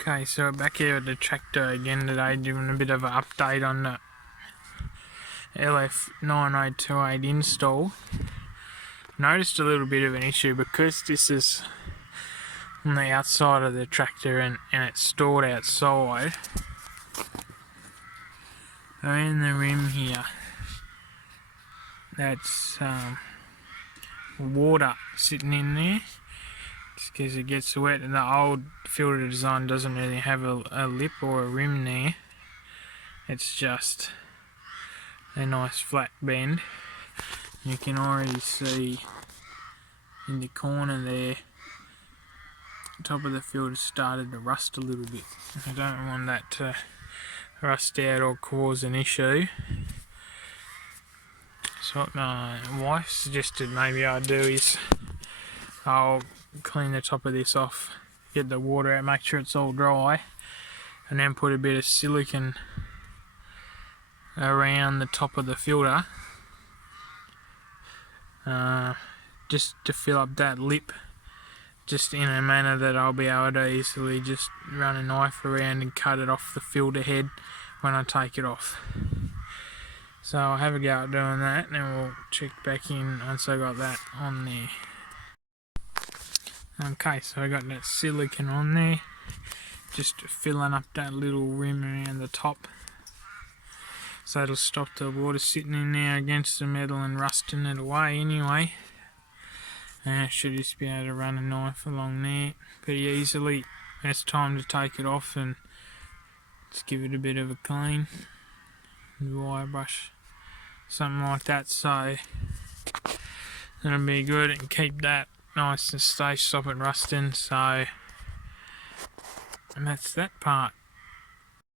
Okay, so back here at the tractor again today, doing a bit of an update on the LF9028 install. Noticed a little bit of an issue because this is on the outside of the tractor and it's stored outside. So in the rim here, that's water sitting in there. Because it gets wet, and the old filter design doesn't really have a lip or a rim there. It's just a nice flat bend. You can already see in the corner there, the top of the filter started to rust a little bit. I don't want that to rust out or cause an issue. So what my wife suggested maybe I do is I'll clean the top of this off, get the water out, make sure it's all dry, and then put a bit of silicone around the top of the filter, just to fill up that lip, just in a manner that I'll be able to easily just run a knife around and cut it off the filter head when I take it off. So I'll have a go at doing that, and then we'll check back in once I got that on there. Okay, so I got that silicone on there, just filling up that little rim around the top, so it'll stop the water sitting in there against the metal and rusting it away anyway. And I should just be able to run a knife along there pretty easily. It's time to take it off and just give it a bit of a clean, wire brush, something like that, so that'll be good and keep that nice and stop it rusting. So, and that's that part.